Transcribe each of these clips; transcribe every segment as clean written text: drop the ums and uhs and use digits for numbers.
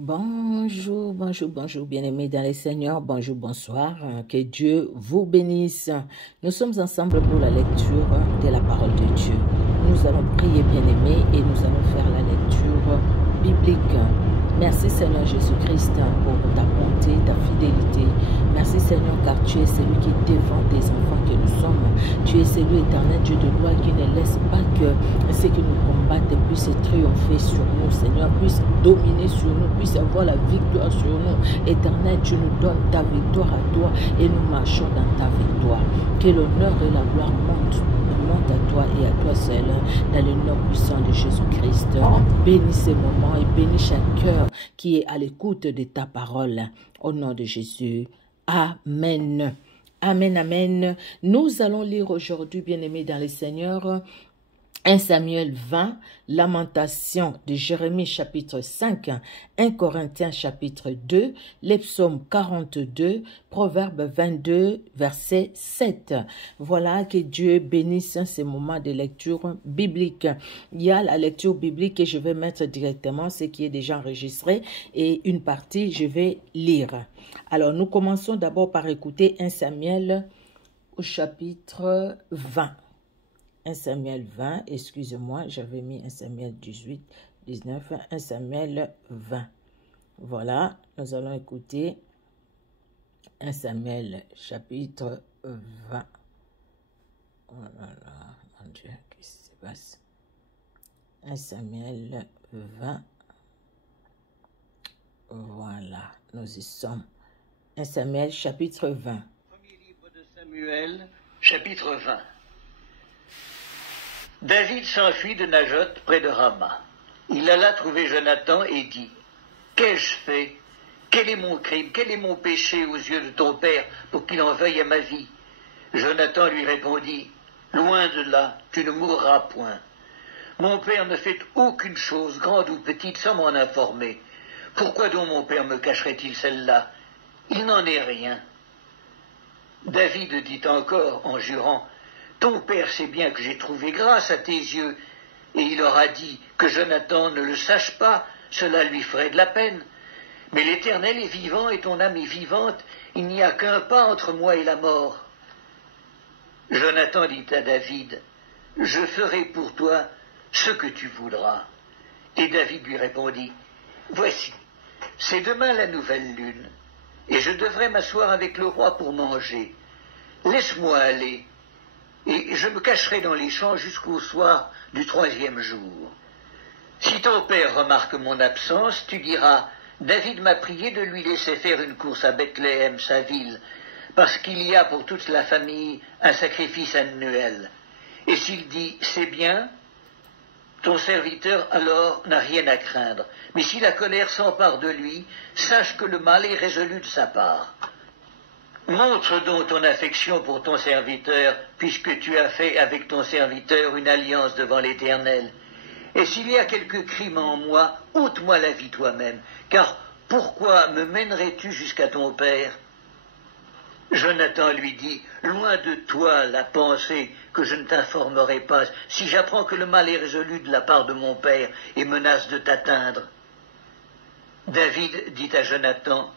Bonjour, bonjour, bonjour, bien-aimés dans les Seigneurs, bonjour, bonsoir, que Dieu vous bénisse. Nous sommes ensemble pour la lecture de la parole de Dieu. Nous allons prier, bien-aimés, et nous allons faire la lecture biblique. Merci Seigneur Jésus-Christ pour ta bonté, ta fidélité. Merci Seigneur car tu es celui qui défend tes enfants que nous sommes. Tu es celui éternel Dieu de gloire qui ne laisse pas que ce qui nous combattent puisse triompher sur nous, Seigneur, puisse dominer sur nous, puisse avoir la victoire sur nous. Éternel, tu nous donnes ta victoire à toi et nous marchons dans ta victoire. Que l'honneur et la gloire montent à toi et à toi seul, dans le nom puissant de Jésus-Christ. Bénis ces moments et bénis chaque cœur qui est à l'écoute de ta parole. Au nom de Jésus. Amen. Amen, amen. Nous allons lire aujourd'hui, bien-aimés dans le Seigneur, 1 Samuel 20, Lamentation de Jérémie chapitre 5, 1 Corinthiens chapitre 2, les psaumes 42, Proverbes 22, verset 7. Voilà, que Dieu bénisse ces moments de lecture biblique. Il y a la lecture biblique que je vais mettre directement, ce qui est déjà enregistré, et une partie, je vais lire. Alors, nous commençons d'abord par écouter 1 Samuel au chapitre 20. 1 Samuel 20, excusez-moi, j'avais mis 1 Samuel 18, 19, 1 Samuel 20. Voilà, nous allons écouter 1 Samuel chapitre 20. Oh là là, mon Dieu, qu'est-ce qui se passe? 1 Samuel 20. Voilà, nous y sommes. 1 Samuel chapitre 20. Premier livre de Samuel, chapitre 20. David s'enfuit de Najot près de Rama. Il alla trouver Jonathan et dit: Qu'ai-je fait? Quel est mon crime? Quel est mon péché aux yeux de ton père pour qu'il en veuille à ma vie? Jonathan lui répondit: Loin de là, tu ne mourras point. Mon père ne fait aucune chose, grande ou petite, sans m'en informer. Pourquoi donc mon père me cacherait-il celle-là? Il n'en est rien. David dit encore en jurant: Ton père sait bien que j'ai trouvé grâce à tes yeux. Et il aura dit que Jonathan ne le sache pas, cela lui ferait de la peine. Mais l'Éternel est vivant et ton âme est vivante, il n'y a qu'un pas entre moi et la mort. Jonathan dit à David: Je ferai pour toi ce que tu voudras. Et David lui répondit: Voici, c'est demain la nouvelle lune, et je devrais m'asseoir avec le roi pour manger. Laisse-moi aller, et je me cacherai dans les champs jusqu'au soir du 3e jour. Si ton père remarque mon absence, tu diras: David m'a prié de lui laisser faire une course à Bethléem, sa ville, parce qu'il y a pour toute la famille un sacrifice annuel. Et s'il dit: C'est bien, ton serviteur alors n'a rien à craindre. Mais si la colère s'empare de lui, sache que le mal est résolu de sa part. Montre donc ton affection pour ton serviteur, puisque tu as fait avec ton serviteur une alliance devant l'Éternel. Et s'il y a quelque crime en moi, ôte-moi la vie toi-même, car pourquoi me mènerais-tu jusqu'à ton père? Jonathan lui dit: Loin de toi la pensée que je ne t'informerai pas, si j'apprends que le mal est résolu de la part de mon père et menace de t'atteindre. David dit à Jonathan: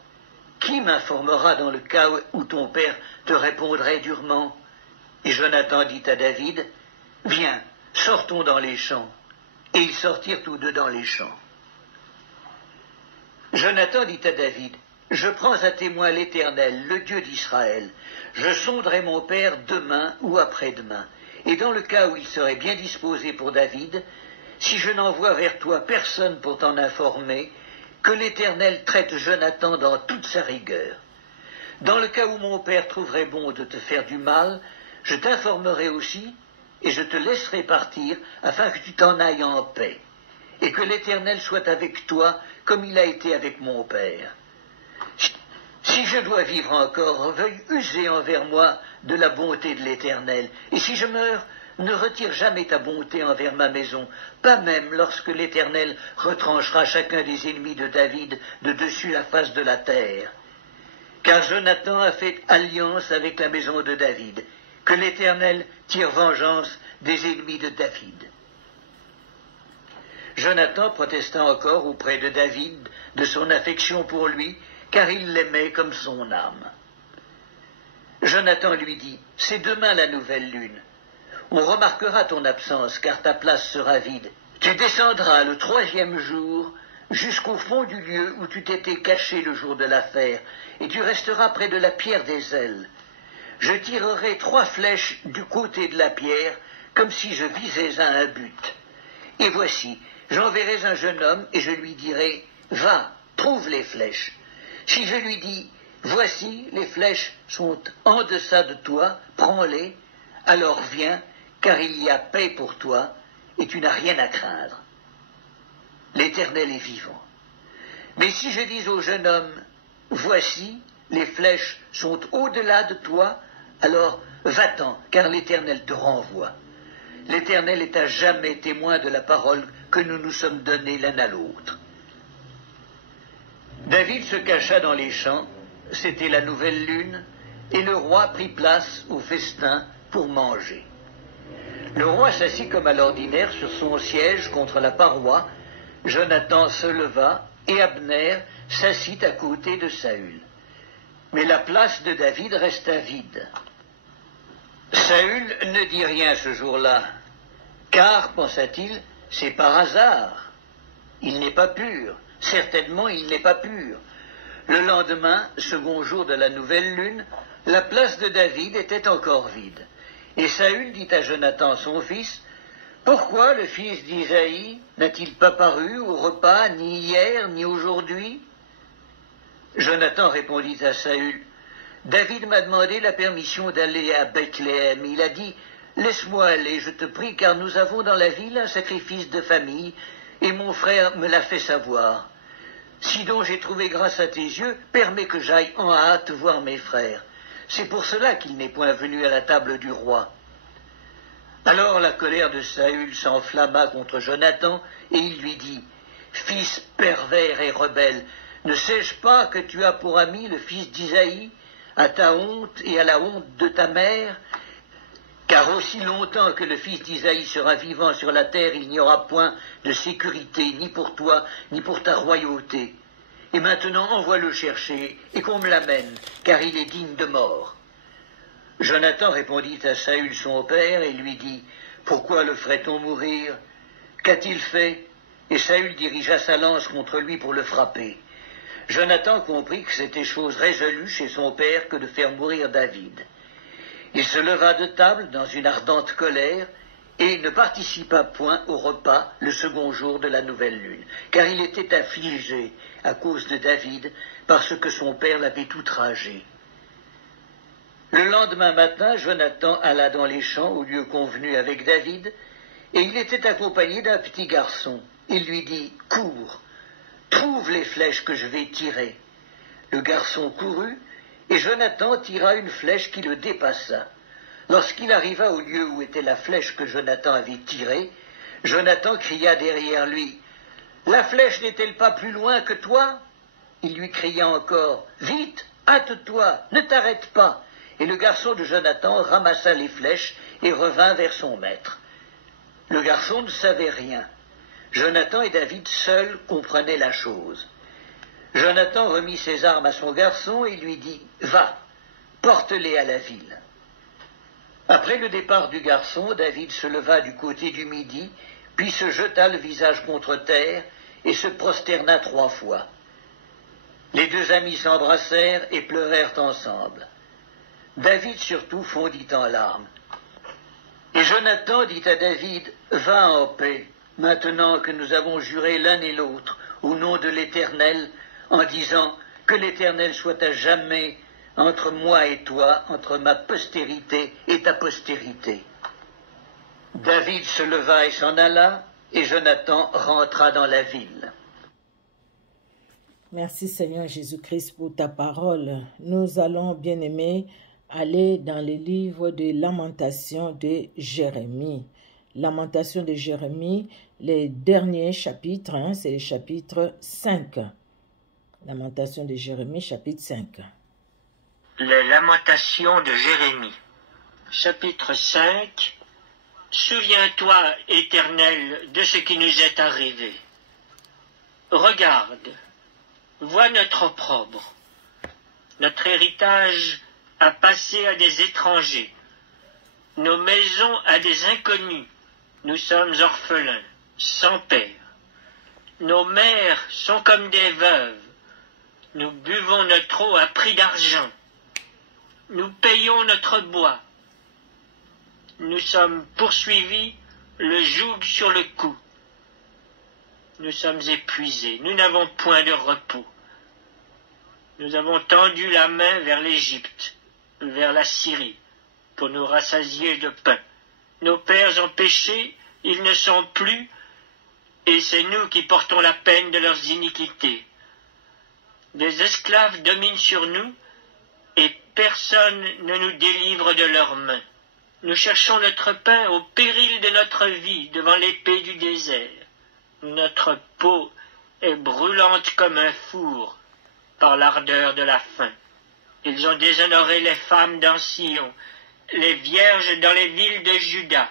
Qui m'informera dans le cas où ton père te répondrait durement? Et Jonathan dit à David: Viens, sortons dans les champs. Et ils sortirent tous deux dans les champs. Jonathan dit à David: Je prends à témoin l'Éternel, le Dieu d'Israël. Je sonderai mon père demain ou après-demain. Et dans le cas où il serait bien disposé pour David, si je n'envoie vers toi personne pour t'en informer, que l'Éternel traite Jonathan dans toute sa rigueur. Dans le cas où mon père trouverait bon de te faire du mal, je t'informerai aussi, et je te laisserai partir, afin que tu t'en ailles en paix, et que l'Éternel soit avec toi, comme il a été avec mon père. Si je dois vivre encore, veuille user envers moi de la bonté de l'Éternel, et si je meurs, ne retire jamais ta bonté envers ma maison, pas même lorsque l'Éternel retranchera chacun des ennemis de David de dessus la face de la terre. Car Jonathan a fait alliance avec la maison de David, que l'Éternel tire vengeance des ennemis de David. Jonathan protesta encore auprès de David de son affection pour lui, car il l'aimait comme son âme. Jonathan lui dit, « C'est demain la nouvelle lune. On remarquera ton absence, car ta place sera vide. Tu descendras le 3e jour jusqu'au fond du lieu où tu t'étais caché le jour de l'affaire, et tu resteras près de la pierre des ailes. Je tirerai 3 flèches du côté de la pierre, comme si je visais à un but. Et voici, j'enverrai un jeune homme, et je lui dirai, « Va, trouve les flèches. » Si je lui dis, « Voici, les flèches sont en deçà de toi, prends-les, alors viens, car il y a paix pour toi, et tu n'as rien à craindre. L'Éternel est vivant. Mais si je dis au jeune homme, « Voici, les flèches sont au-delà de toi, alors va-t'en, car l'Éternel te renvoie. » L'Éternel est à jamais témoin de la parole que nous nous sommes donnée l'un à l'autre. David se cacha dans les champs, c'était la nouvelle lune, et le roi prit place au festin pour manger. Le roi s'assit comme à l'ordinaire sur son siège contre la paroi. Jonathan se leva, et Abner s'assit à côté de Saül. Mais la place de David resta vide. Saül ne dit rien ce jour-là, car, pensa-t-il, c'est par hasard. Il n'est pas pur, certainement il n'est pas pur. Le lendemain, second jour de la nouvelle lune, la place de David était encore vide. Et Saül dit à Jonathan son fils, « Pourquoi le fils d'Isaïe n'a-t-il pas paru au repas ni hier ni aujourd'hui » Jonathan répondit à Saül, « David m'a demandé la permission d'aller à Bethléem. Il a dit, « Laisse-moi aller, je te prie, car nous avons dans la ville un sacrifice de famille, et mon frère me l'a fait savoir. Si donc j'ai trouvé grâce à tes yeux, permets que j'aille en hâte voir mes frères. C'est pour cela qu'il n'est point venu à la table du roi. » Alors la colère de Saül s'enflamma contre Jonathan, et il lui dit, « Fils pervers et rebelle, ne sais-je pas que tu as pour ami le fils d'Isaïe, à ta honte et à la honte de ta mère? Car aussi longtemps que le fils d'Isaïe sera vivant sur la terre, il n'y aura point de sécurité, ni pour toi, ni pour ta royauté. Et maintenant envoie-le chercher, et qu'on me l'amène, car il est digne de mort. » Jonathan répondit à Saül son père, et lui dit, « Pourquoi le ferait-on mourir? Qu'a-t-il fait » Et Saül dirigea sa lance contre lui pour le frapper. Jonathan comprit que c'était chose résolue chez son père que de faire mourir David. Il se leva de table dans une ardente colère, et ne participa point au repas le second jour de la nouvelle lune, car il était affligé à cause de David, parce que son père l'avait outragé. Le lendemain matin, Jonathan alla dans les champs au lieu convenu avec David, et il était accompagné d'un petit garçon. Il lui dit, « Cours, trouve les flèches que je vais tirer. » Le garçon courut, et Jonathan tira une flèche qui le dépassa. Lorsqu'il arriva au lieu où était la flèche que Jonathan avait tirée, Jonathan cria derrière lui, « La flèche n'est-elle pas plus loin que toi ?» Il lui cria encore, « Vite, hâte-toi, ne t'arrête pas !» Et le garçon de Jonathan ramassa les flèches et revint vers son maître. Le garçon ne savait rien. Jonathan et David seuls comprenaient la chose. Jonathan remit ses armes à son garçon et lui dit, « Va, porte-les à la ville. » Après le départ du garçon, David se leva du côté du midi, puis se jeta le visage contre terre et se prosterna 3 fois. Les 2 amis s'embrassèrent et pleurèrent ensemble. David surtout fondit en larmes. Et Jonathan dit à David, « Va en paix, maintenant que nous avons juré l'un et l'autre au nom de l'Éternel, en disant que l'Éternel soit à jamais entre moi et toi, entre ma postérité et ta postérité. » David se leva et s'en alla, et Jonathan rentra dans la ville. Merci Seigneur Jésus-Christ pour ta parole. Nous allons, bien-aimés, aller dans le livre de Lamentations de Jérémie. Lamentations de Jérémie, les derniers chapitres, c'est le chapitre 5. Lamentations de Jérémie, chapitre 5. Les Lamentations de Jérémie, chapitre 5. Souviens-toi, Éternel, de ce qui nous est arrivé. Regarde, vois notre opprobre. Notre héritage a passé à des étrangers, nos maisons à des inconnus. Nous sommes orphelins, sans père. Nos mères sont comme des veuves. Nous buvons notre eau à prix d'argent. Nous payons notre bois. Nous sommes poursuivis, le joug sur le cou. Nous sommes épuisés, nous n'avons point de repos. Nous avons tendu la main vers l'Égypte, vers la Syrie, pour nous rassasier de pain. Nos pères ont péché, ils ne sont plus, et c'est nous qui portons la peine de leurs iniquités. Des esclaves dominent sur nous, et personne ne nous délivre de leurs mains. Nous cherchons notre pain au péril de notre vie devant l'épée du désert. Notre peau est brûlante comme un four par l'ardeur de la faim. Ils ont déshonoré les femmes dans Sion, les vierges dans les villes de Juda.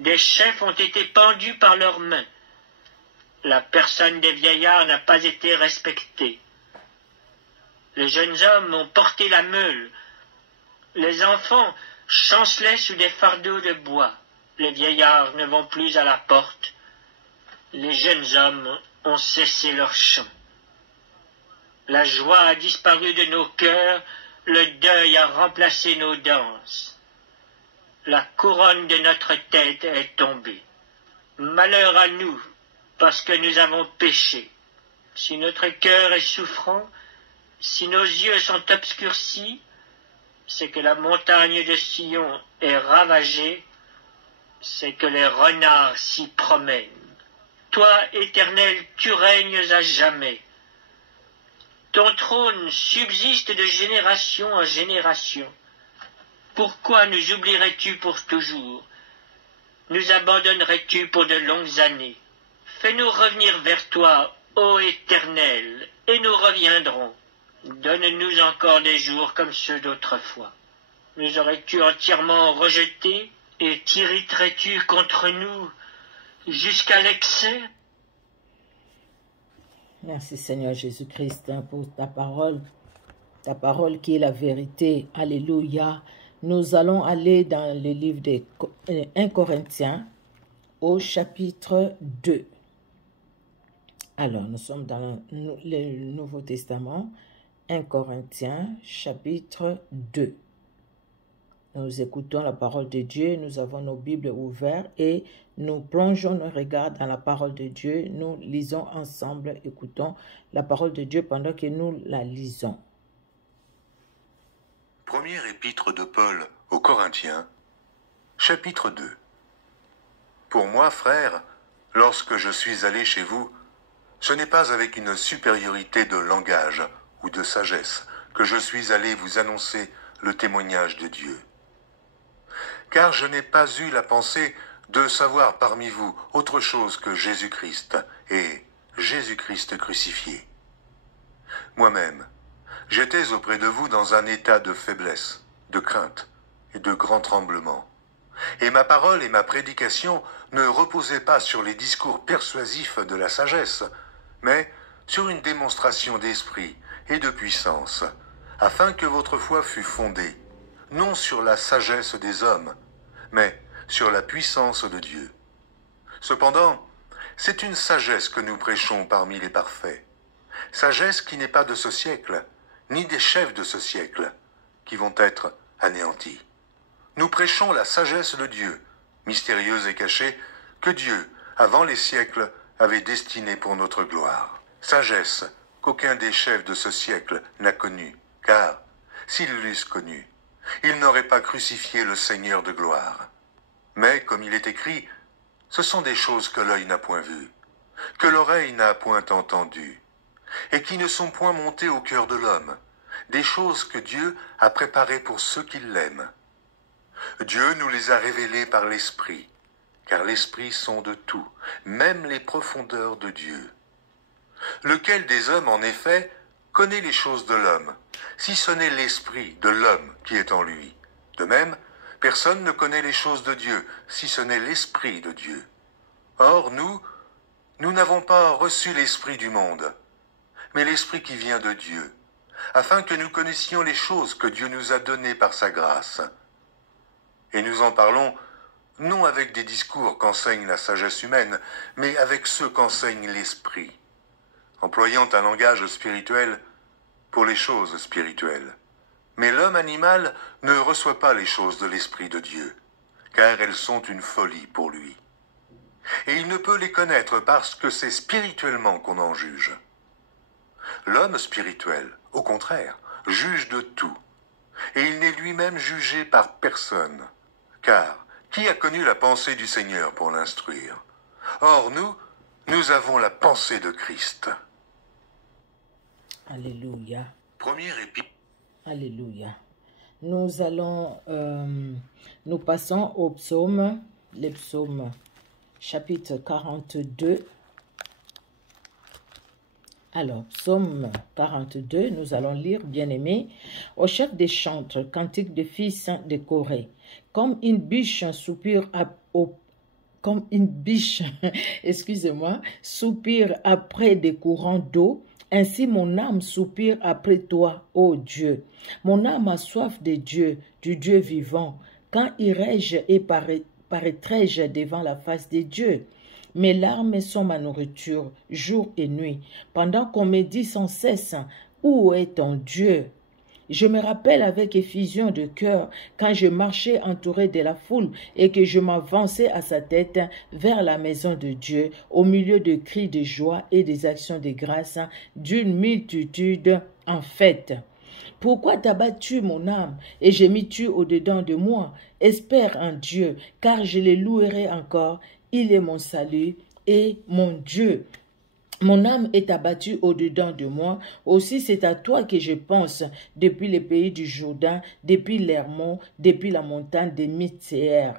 Des chefs ont été pendus par leurs mains. La personne des vieillards n'a pas été respectée. Les jeunes hommes ont porté la meule. Les enfants chancelaient sous des fardeaux de bois. Les vieillards ne vont plus à la porte. Les jeunes hommes ont cessé leur chant. La joie a disparu de nos cœurs, le deuil a remplacé nos danses. La couronne de notre tête est tombée. Malheur à nous, parce que nous avons péché. Si notre cœur est souffrant, si nos yeux sont obscurcis, c'est que la montagne de Sion est ravagée, c'est que les renards s'y promènent. Toi, Éternel, tu règnes à jamais. Ton trône subsiste de génération en génération. Pourquoi nous oublierais-tu pour toujours? Nous abandonnerais-tu pour de longues années? Fais-nous revenir vers toi, ô Éternel, et nous reviendrons. Donne-nous encore des jours comme ceux d'autrefois. Nous aurais-tu entièrement rejetés, et t'irriterais-tu contre nous jusqu'à l'excès? Merci Seigneur Jésus-Christ pour ta parole qui est la vérité. Alléluia. Nous allons aller dans le livre de 1 Corinthiens au chapitre 2. Alors, nous sommes dans le Nouveau Testament, 1 Corinthiens chapitre 2. Nous écoutons la parole de Dieu, nous avons nos Bibles ouvertes et nous plongeons nos regards dans la parole de Dieu. Nous lisons ensemble, écoutons la parole de Dieu pendant que nous la lisons. Première épître de Paul aux Corinthiens, chapitre 2. Pour moi, frères, lorsque je suis allé chez vous, ce n'est pas avec une supériorité de langage ou de sagesse que je suis allé vous annoncer le témoignage de Dieu. Car je n'ai pas eu la pensée de savoir parmi vous autre chose que Jésus-Christ et Jésus-Christ crucifié. Moi-même, j'étais auprès de vous dans un état de faiblesse, de crainte et de grand tremblement. Et ma parole et ma prédication ne reposaient pas sur les discours persuasifs de la sagesse, mais sur une démonstration d'esprit et de puissance, afin que votre foi fût fondée, non sur la sagesse des hommes, mais sur la puissance de Dieu. Cependant, c'est une sagesse que nous prêchons parmi les parfaits, sagesse qui n'est pas de ce siècle, ni des chefs de ce siècle, qui vont être anéantis. Nous prêchons la sagesse de Dieu, mystérieuse et cachée, que Dieu, avant les siècles, avait destinée pour notre gloire. Sagesse qu'aucun des chefs de ce siècle n'a connue, car, s'ils l'eussent connue, ils n'auraient pas crucifié le Seigneur de gloire. Mais, comme il est écrit, ce sont des choses que l'œil n'a point vues, que l'oreille n'a point entendues, et qui ne sont point montées au cœur de l'homme, des choses que Dieu a préparées pour ceux qui l'aiment. Dieu nous les a révélées par l'Esprit, car l'Esprit sonde tout, même les profondeurs de Dieu. Lequel des hommes, en effet, connaît les choses de l'homme, si ce n'est l'Esprit de l'homme qui est en lui? De même, Personne ne connaît les choses de Dieu, si ce n'est l'Esprit de Dieu. Or, nous n'avons pas reçu l'Esprit du monde, mais l'Esprit qui vient de Dieu, afin que nous connaissions les choses que Dieu nous a données par sa grâce. Et nous en parlons non avec des discours qu'enseigne la sagesse humaine, mais avec ceux qu'enseigne l'Esprit, employant un langage spirituel pour les choses spirituelles. Mais l'homme animal ne reçoit pas les choses de l'Esprit de Dieu, car elles sont une folie pour lui. Et il ne peut les connaître parce que c'est spirituellement qu'on en juge. L'homme spirituel, au contraire, juge de tout, et il n'est lui-même jugé par personne, car qui a connu la pensée du Seigneur pour l'instruire? Or nous avons la pensée de Christ. Alléluia. Premier épître. Alléluia. Nous allons, nous passons au psaume, les psaumes, chapitre 42. Alors, psaume 42, nous allons lire, bien-aimés, au chef des chantres, cantique de fils de Corée. Comme une biche soupire comme une biche, excusez-moi, soupire après des courants d'eau, ainsi mon âme soupire après toi, ô Dieu. Mon âme a soif de Dieu, du Dieu vivant. Quand irai-je et paraîtrai-je devant la face de Dieu? Mes larmes sont ma nourriture, jour et nuit, pendant qu'on me dit sans cesse, où est ton Dieu? Je me rappelle avec effusion de cœur quand je marchais entouré de la foule et que je m'avançais à sa tête vers la maison de Dieu, au milieu de cris de joie et des actions de grâce d'une multitude en fête. Pourquoi t'as battu mon âme et gémis-tu au-dedans de moi? Espère en Dieu, car je le louerai encore. Il est mon salut et mon Dieu. Mon âme est abattue au-dedans de moi. Aussi c'est à toi que je pense depuis le pays du Jourdain, depuis l'Hermon, depuis la montagne de Mitséer.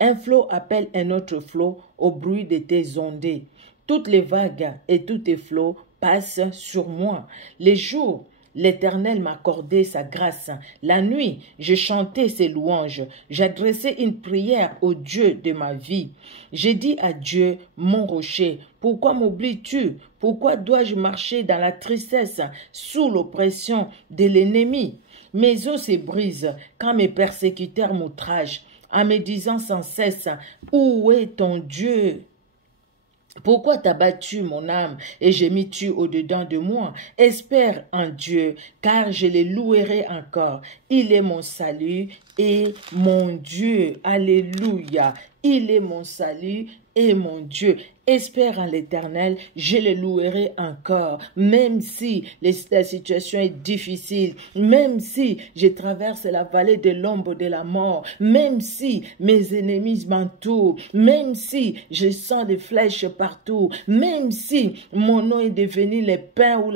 Un flot appelle un autre flot au bruit de tes ondées. Toutes les vagues et tous tes flots passent sur moi. Les jours, l'Éternel m'accordait sa grâce. La nuit, je chantais ses louanges. J'adressais une prière au Dieu de ma vie. J'ai dit à Dieu, mon rocher, pourquoi m'oublies-tu? Pourquoi dois-je marcher dans la tristesse, sous l'oppression de l'ennemi? Mes os se brisent quand mes persécuteurs m'outragent, en me disant sans cesse, où est ton Dieu? Pourquoi t'as battu mon âme et gémis-tu au-dedans de moi? Espère en Dieu, car je le louerai encore. Il est mon salut et mon Dieu. Alléluia. Il est mon salut et mon Dieu. Espère en l'Éternel, je le louerai encore, même si la situation est difficile, même si je traverse la vallée de l'ombre de la mort, même si mes ennemis m'entourent, même si je sens des flèches partout, même si mon nom est devenu le pain ou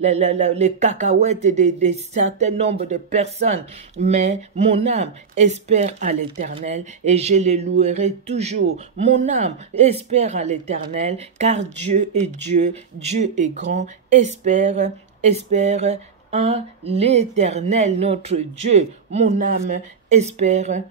les cacahuètes de certain nombre de personnes, mais mon âme espère à l'Éternel et je le louerai toujours. Mon âme espère à l'Éternel, car Dieu est Dieu, Dieu est grand. Espère en l'Éternel, notre Dieu. Mon âme espère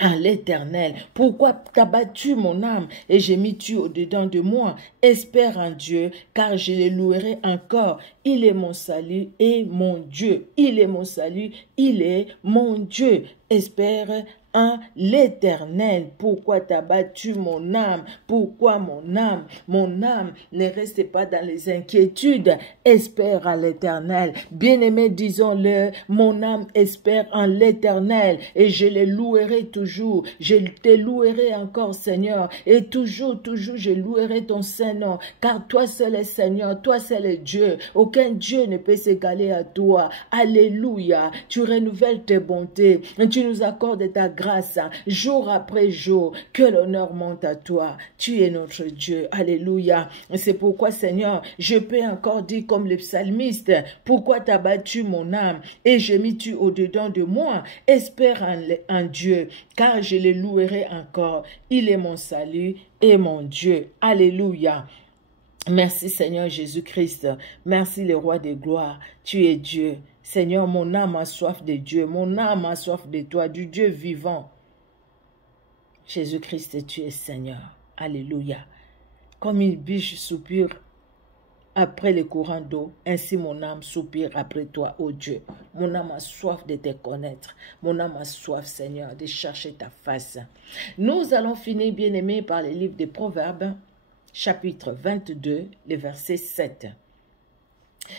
en l'Éternel. Pourquoi t'as battu mon âme et gémis-tu au-dedans de moi? Espère en Dieu, car je le louerai encore. Il est mon salut et mon Dieu. Il est mon salut, il est mon Dieu. Espère en l'Éternel. Pourquoi t'as battu mon âme? Pourquoi mon âme? Mon âme, ne reste pas dans les inquiétudes. Espère en l'Éternel. Bien-aimé, disons-le, mon âme espère en l'Éternel et je le louerai toujours. Je te louerai encore, Seigneur, et toujours, je louerai ton Saint-Nom, car toi seul est Seigneur, toi seul est Dieu. Aucun Dieu ne peut s'égaler à toi. Alléluia. Tu renouvelles tes bontés. Tu nous accordes ta grâce jour après jour. Que l'honneur monte à toi. Tu es notre Dieu. Alléluia. C'est pourquoi, Seigneur, je peux encore dire comme le psalmiste, pourquoi t'as battu mon âme et gémis-tu au-dedans de moi? Espère en Dieu, car je le louerai encore. Il est mon salut et mon Dieu. Alléluia. Merci Seigneur Jésus-Christ. Merci le roi des gloires. Tu es Dieu. Seigneur, mon âme a soif de Dieu, mon âme a soif de toi, du Dieu vivant. Jésus-Christ, tu es Seigneur. Alléluia. Comme une biche soupire après les courants d'eau, ainsi mon âme soupire après toi, ô Dieu. Mon âme a soif de te connaître. Mon âme a soif, Seigneur, de chercher ta face. Nous allons finir, bien-aimés, par le livre des Proverbes, chapitre 22, le verset 7.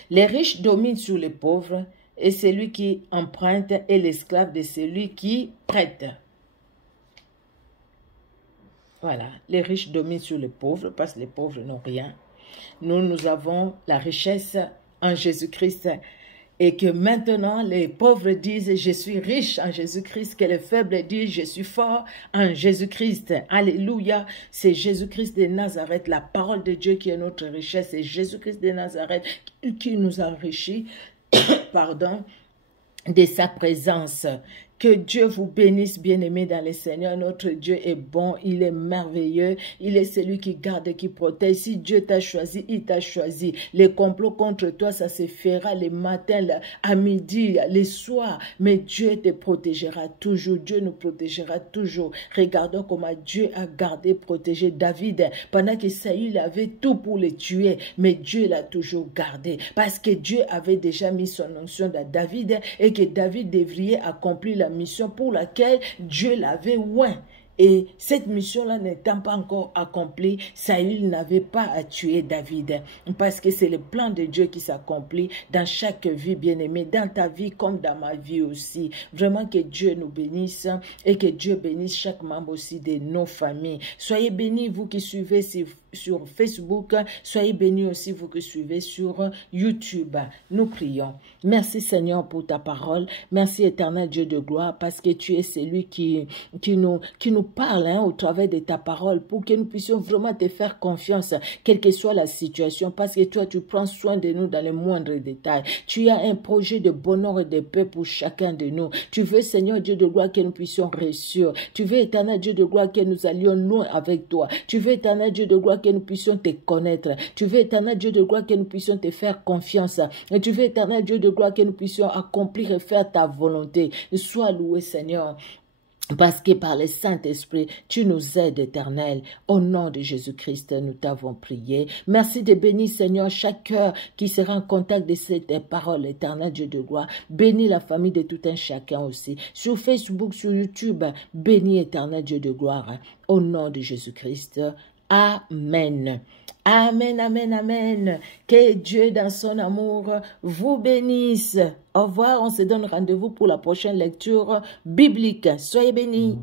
Les riches dominent sur les pauvres, et celui qui emprunte est l'esclave de celui qui prête. Voilà, les riches dominent sur les pauvres parce que les pauvres n'ont rien. Nous avons la richesse en Jésus-Christ et que maintenant les pauvres disent « je suis riche en Jésus-Christ », que les faibles disent « je suis fort en Jésus-Christ ». Alléluia, c'est Jésus-Christ de Nazareth, la parole de Dieu qui est notre richesse, c'est Jésus-Christ de Nazareth qui nous enrichit, pardon, de sa présence. Que Dieu vous bénisse, bien-aimés dans le Seigneur. Notre Dieu est bon, il est merveilleux, il est celui qui garde et qui protège. Si Dieu t'a choisi, il t'a choisi. Les complots contre toi, ça se fera les matins, à midi, les soirs. Mais Dieu te protégera toujours. Dieu nous protégera toujours. Regardons comment Dieu a gardé, protégé David. Pendant que Saül avait tout pour le tuer, mais Dieu l'a toujours gardé. Parce que Dieu avait déjà mis son onction dans David et que David devrait accomplir la mission pour laquelle Dieu l'avait oint. Et cette mission-là n'étant pas encore accomplie, Saül n'avait pas à tuer David. Parce que c'est le plan de Dieu qui s'accomplit dans chaque vie, bien-aimée, dans ta vie comme dans ma vie aussi. Vraiment que Dieu nous bénisse et que Dieu bénisse chaque membre aussi de nos familles. Soyez bénis, vous qui suivez sur Facebook, soyez bénis aussi, vous qui suivez sur YouTube. Nous prions. Merci Seigneur pour ta parole. Merci éternel Dieu de gloire, parce que tu es celui qui nous parle au travers de ta parole, pour que nous puissions vraiment te faire confiance, quelle que soit la situation, parce que toi tu prends soin de nous dans les moindres détails. Tu as un projet de bonheur et de paix pour chacun de nous. Tu veux Seigneur Dieu de gloire que nous puissions réussir. Tu veux éternel Dieu de gloire que nous allions loin avec toi. Tu veux éternel Dieu de gloire que nous puissions te connaître. Tu veux éternel Dieu de gloire que nous puissions te faire confiance. Et tu veux éternel Dieu de gloire que nous puissions accomplir et faire ta volonté. Sois loué Seigneur. Parce que par le Saint-Esprit, tu nous aides, éternel. Au nom de Jésus-Christ, nous t'avons prié. Merci de bénir, Seigneur, chaque cœur qui sera en contact de cette parole, éternel Dieu de gloire. Bénis la famille de tout un chacun aussi. Sur Facebook, sur YouTube, bénis, éternel Dieu de gloire. Au nom de Jésus-Christ. Amen. Amen, amen, amen. Que Dieu dans son amour vous bénisse. Au revoir, on se donne rendez-vous pour la prochaine lecture biblique. Soyez bénis.